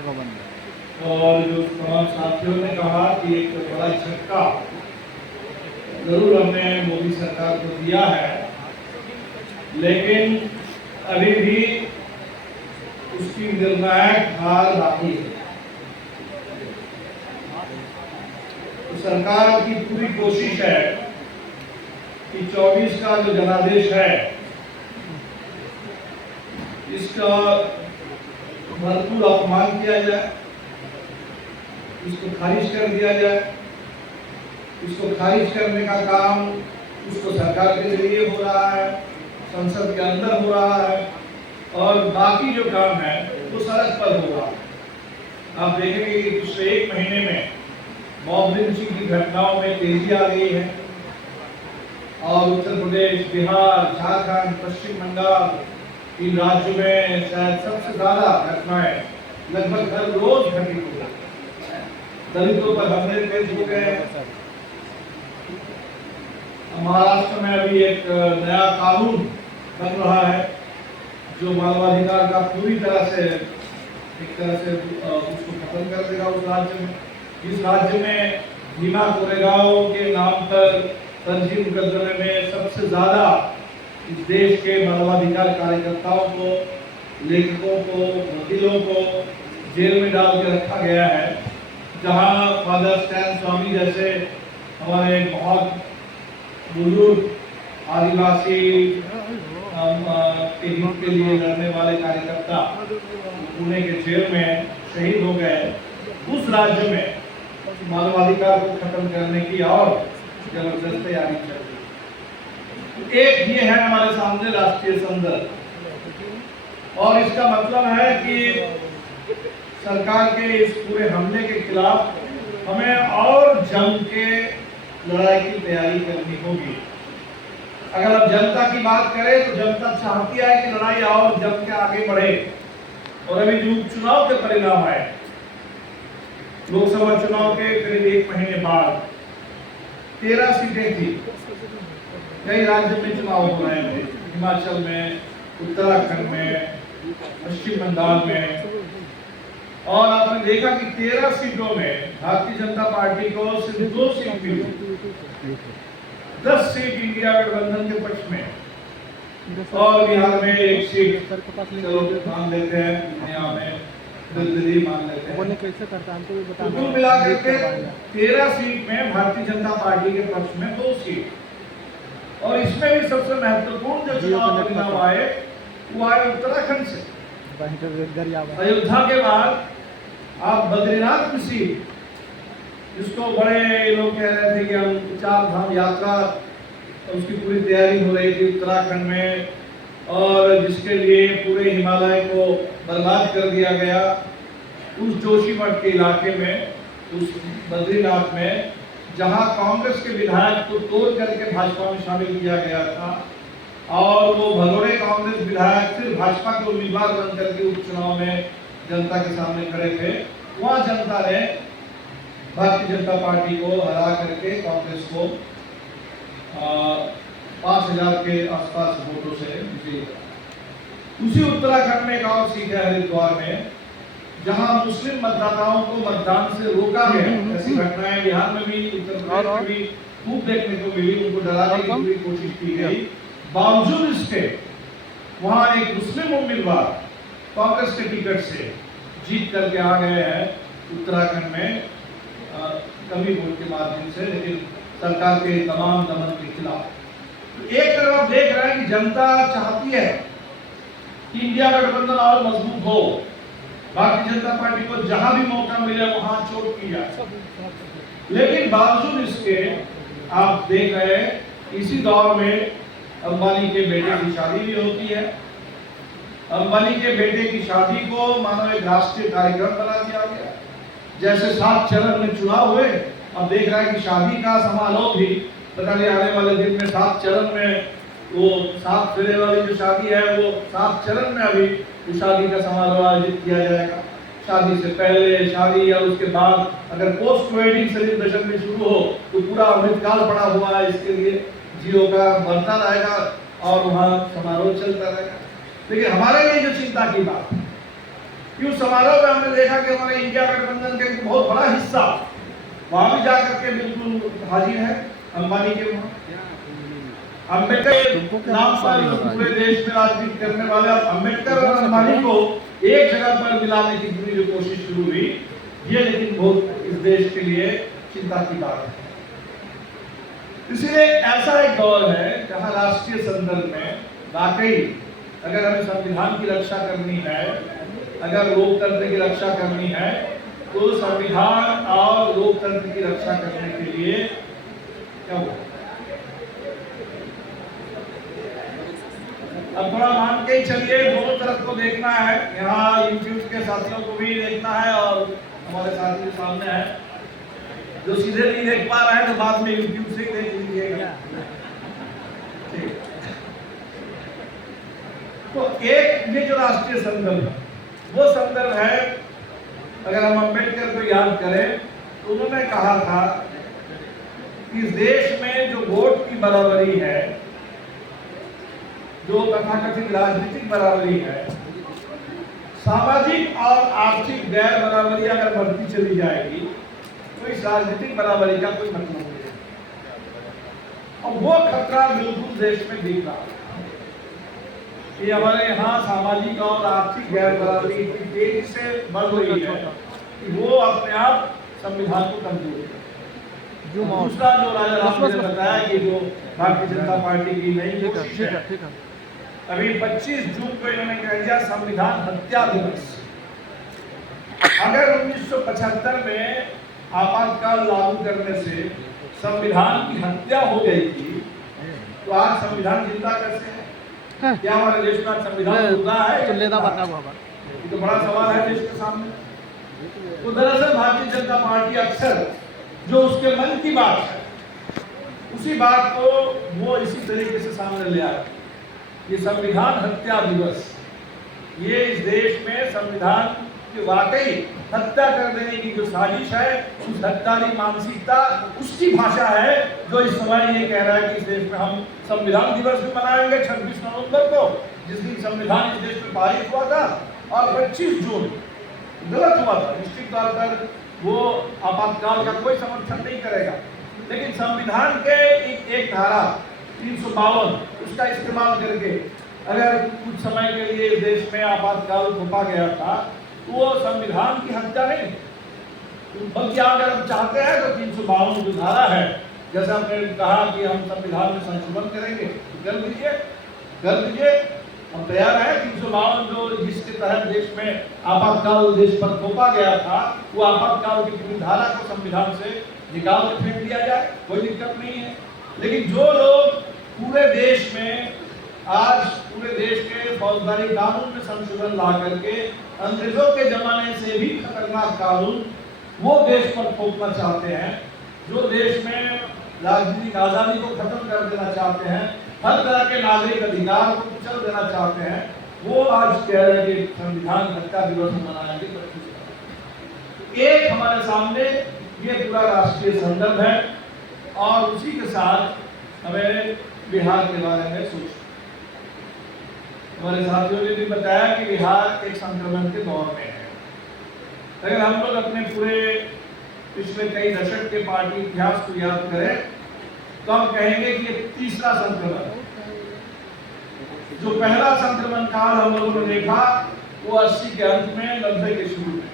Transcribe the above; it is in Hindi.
और जो तमाम साथियों ने कहा कि एक बड़ा झटका जरूर हमने मोदी सरकार को दिया है, लेकिन अभी भी उसकी निर्णायक हार बाकी है। तो सरकार की पूरी कोशिश है कि 24 का जो जनादेश है इसका भरपूर अपमान किया जाए, इसको खारिज कर दिया जाए। इसको खारिज करने का काम उसको सरकार के जरिए हो रहा है, संसद के अंदर हो रहा है, और बाकी जो काम है वो सड़क पर हो रहा है। आप देखेंगे कि पिछले 1 महीने में मॉब लिंचिंग की घटनाओं में तेजी आ गई है, और उत्तर प्रदेश, बिहार, झारखंड, पश्चिम बंगाल, इन राज्यों में शायद सबसे ज्यादा घटनाएं लगभग हर रोज घटित हो रही है। दलितों पर हमले तेज हो गए हैं। महाराष्ट्र में अभी एक नया कानून बन रहा है जो मानवाधिकार का पूरी तरह से उसको खत्म कर देगा उस राज्य में। इस राज्य में भीमा कोरेगांव के नाम पर फर्जी मुकदमे में सबसे ज्यादा इस देश के मानवाधिकार कार्यकर्ताओं को, लेखकों को, वकीलों को जेल में डाल के रखा गया है, जहां फादर स्टैन स्वामी जैसे हमारे बहुत बुजुर्ग आदिवासी के हित के लिए लड़ने वाले कार्यकर्ता पुणे के जेल में शहीद हो गए। उस राज्य में मानवाधिकार को खत्म करने की और जबरदस्त तैयारी चल रही है। एक ये है हमारे सामने राष्ट्रीय संदर्भ, और इसका मतलब है कि सरकार के इस पूरे हमले के खिलाफ हमें और जम के लड़ाई की तैयारी करनी होगी। अगर अब जनता की बात करें तो जनता चाहती है कि लड़ाई और जम के आगे बढ़े, और अभी जो चुनाव के परिणाम आए, लोकसभा चुनाव के करीब 1 महीने बाद 13 सीटें थी। कई राज्यों में चुनाव हो रहे थे, हिमाचल में, उत्तराखंड में, पश्चिम बंगाल में, और आपने देखा कि 13 सीटों में भारतीय जनता पार्टी को सिर्फ 2 सीट मिली। 10 सीट इंडिया गठबंधन के पक्ष में, और बिहार में 1 सीट चलो मान लेते हैं, यहाँ में दिल्ली मान लेते हैं। तो कुल मिलाकर के 13 सीट में भारतीय जनता पार्टी के पक्ष में 2 सीट, और इसमें भी सबसे महत्वपूर्ण जो चुनाव परिणाम आए वो आए उत्तराखंड से। अयोध्या के बाद आप बद्रीनाथ की सीट, जिसको बड़े लोग कह रहे थे कि हम 4 धाम यात्रा, उसकी पूरी तैयारी हो रही थी उत्तराखंड में, और जिसके लिए पूरे हिमालय को बर्बाद कर दिया गया। उस जोशीमठ के इलाके में, उस बद्रीनाथ में, जहां कांग्रेस के विधायक को तोड़ करके भाजपा में शामिल किया गया था, और वो भगोड़े कांग्रेस विधायक फिर भाजपा के उम्मीदवार बन करके उपचुनाव में जनता के सामने खड़े थे। वहां जनता ने भारतीय जनता पार्टी को हरा करके कांग्रेस को 5000 के आसपास वोटों से विजयी करा। उसी उत्तराखंड में एक और सीट है हरिद्वार में, जहां मुस्लिम मतदाताओं को मतदान से रोका गया। ऐसी घटनाएं बिहार में भी, उत्तर प्रदेश में भी खूब देखने को मिली। उनको डराने की पूरी कोशिश की गई। बावजूद इसके वहां एक मुस्लिम उम्मीदवार कांग्रेस के टिकट से जीत करके आ गए हैं उत्तराखंड में, कमी वोट के माध्यम से, लेकिन सरकार के तमाम दमन के खिलाफ। तो एक तरफ आप देख रहे हैं कि जनता चाहती है कि इंडिया गठबंधन और मजबूत हो, भारतीय जनता पार्टी को जहां भी मौका मिले वहां चोट की जाए, लेकिन बावजूद इसके आप देख रहे हैं इसी दौर में अंबानी के बेटे की शादी भी होती है। अंबानी के बेटे की शादी को मानो एक राष्ट्रीय कार्यक्रम बना दिया गया। जैसे 7 चरण में चुनाव हुए, अब देख रहा है कि शादी का समारोह भी पता नहीं आने वाले दिन में 7 चरण में, वो 7 फेरे वाली जो शादी है वो 7 चरण में अभी वो शादी का समारोह आयोजित किया जाएगा। शादी से पहले, शादी और उसके बाद, अगर पोस्ट वेडिंग सेलिब्रेशन में शुरू हो तो पूरा अमृतकाल पड़ा हुआ है इसके लिए। जियो का बढ़ता रहेगा और वहाँ समारोह चलता रहेगा। लेकिन हमारे लिए जो चिंता की बात कि उस समारोह में हमने देखा कि हमारे इंडिया गठबंधन के एक बहुत बड़ा हिस्सा वहां भी जाकर के बिल्कुल हाजिर है अंबानी के वहां। अम्बेडकर नाम पर पूरे देश में राजनीति करने वाले अम्बेडकर और अंबानी को एक जगह पर मिलाने की पूरी जो कोशिश शुरू हुई, ये लेकिन बहुत इस देश के लिए चिंता की बात है। इसलिए ऐसा एक दौर है जहां राष्ट्रीय संदर्भ में वाकई अगर हमें संविधान की रक्षा करनी है, अगर लोकतंत्र की रक्षा करनी है, तो संविधान और लोकतंत्र की रक्षा करने के लिए क्या होगा? अब थोड़ा मान के ही चलिए, दोनों तरफ को देखना है। यहाँ यूट्यूब के साथियों को भी देखना है और हमारे साथी के सामने है, जो सीधे नहीं देख पा रहे हैं तो बाद में यूट्यूब से ही देख लीजिएगा। तो एक ये जो राष्ट्रीय संदर्भ है, वो संदर्भ है, अगर हम अम्बेडकर को याद करें तो उन्होंने कहा था कि इस देश में जो वोट की बराबरी है, जो तथाकथित राजनीतिक बराबरी है, सामाजिक और आर्थिक गैर बराबरी अगर बढ़ती चली जाएगी तो इस राजनीतिक बराबरी का कोई मतलब नहीं है। और वो खतरा बिल्कुल देश में दिख रहा है कि हमारे यहाँ सामाजिक और आर्थिक गैर बराबरी इतनी तेजी से बढ़ रही है कि वो अपने आप संविधान को कमजोर है। दूसरा जो राजा राम ने बताया कि जो भारतीय जनता पार्टी की नई कोशिश है, अभी 25 जून को इन्होंने कह दिया संविधान हत्या दिवस। अगर 1975 में आपातकाल लागू करने से संविधान की हत्या हो गई थी, तो आज संविधान जिंदा कैसे है? क्या हमारे देश का संविधान मुद्दा है? ये तो बड़ा सवाल है देश के सामने। तो दरअसल भारतीय जनता पार्टी अक्सर जो उसके मन की बात है, उसी बात को वो इसी तरीके से सामने ले आए। ये संविधान हत्या दिवस, ये इस देश में संविधान की वाकई हत्या कर देने की जो साजिश है, उस हत्यारी मानसिकता, उसकी भाषा है जो इस समय ये कह रहा है कि इस देश में हम संविधान दिवस भी मनाएंगे 26 नवंबर को, जिस दिन संविधान इस देश में पारित हुआ था, और 25 जून गलत हुआ था। निश्चित तौर पर वो आपातकाल का कोई समर्थन नहीं करेगा, लेकिन संविधान के एक धारा 352 उसका इस्तेमाल करके अगर कुछ समय के लिए इस देश में आपातकाल थोपा गया था, तो वो संविधान की हत्या नहीं, बल्कि अगर हम चाहते हैं तो 352 जो धारा है, जैसा आपने कहा कि हम संविधान में संशोधन करेंगे, कर दीजिए, हम तैयार हैं। 352 जो जिसके तहत देश में आपातकाल देश पर थोपा गया था, वो आपातकाल की पूरी धारा को संविधान से निकाल के फेंक दिया जाए, कोई दिक्कत नहीं है। लेकिन जो लोग पूरे देश में आज पूरे देश के फौजदारी कानून में संशोधन ला करके अंग्रेजों के जमाने से भी खतरनाक कानून वो देश पर थोपना चाहते हैं, जो देश में राजनीतिक आजादी को खत्म कर देना चाहते हैं, हर तरह के नागरिक अधिकार को कुचल देना चाहते हैं, वो आज कह रहे हैं कि संविधान हत्या दिवस मनाएंगे 25 एक हमारे सामने ये पूरा राष्ट्रीय संदर्भ है। और उसी के साथ हमें बिहार के बारे में सोचना, हमारे साथियों ने भी बताया कि बिहार एक संक्रमण के दौर में है। अगर हम लोग अपने पूरे पिछले कई दशक के पार्टी इतिहास को याद करें तो हम कहेंगे कि ये तीसरा संक्रमण। जो पहला संक्रमण काल हम लोगों ने देखा वो 80 के अंत में, 90 के शुरू में।